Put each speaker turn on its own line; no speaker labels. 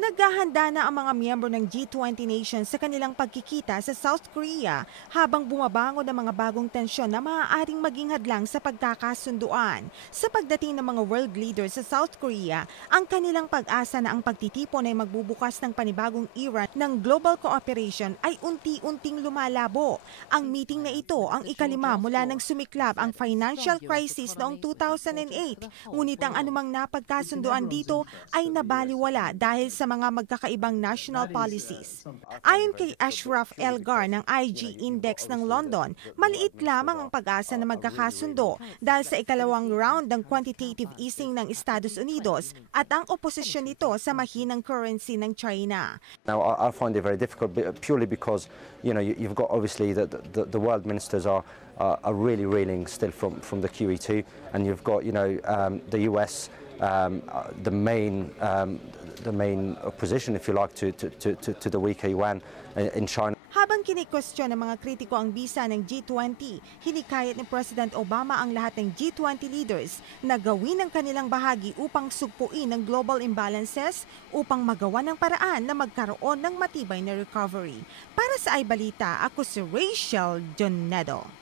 Naghahanda na ang mga miyembro ng G20 nations sa kanilang pagkikita sa South Korea habang bumabangon ang mga bagong tensyon na maaaring maging hadlang sa pagkakasunduan. Sa pagdating ng mga world leaders sa South Korea, ang kanilang pag-asa na ang pagtitipon ay magbubukas ng panibagong era ng global cooperation ay unti-unting lumalabo. Ang meeting na ito ang ikalima mula nang sumiklab ang financial crisis noong 2008. Ngunit ang anumang napagkasunduan dito ay nabaliwala dahil sa mga magkakaibang national policies. Ayon kay Ashraf Elgar ng IG Index ng London, maliit lamang ang pag-asa na magkakasundo dahil sa ikalawang round ng quantitative easing ng Estados Unidos at ang oposisyon nito sa mahinang currency ng China.
Now, I, find it very difficult purely because, you know, you, you've got obviously the, the, the world ministers are, uh, are really reeling still from, from the QE2, and you've got, you know, um, the US, um, uh, the main um, the main opposition, if you like, to, to, to, to the weaker yuan in China.
Habang kinikwestiyon ng mga kritiko ang bisa ng G20, hinikayat ni President Obama ang lahat ng G20 leaders na gawin ang kanilang bahagi upang sugpuin ang global imbalances upang magawa ng paraan na magkaroon ng matibay na recovery. Para sa iBalita, ako si Rachel Donedo.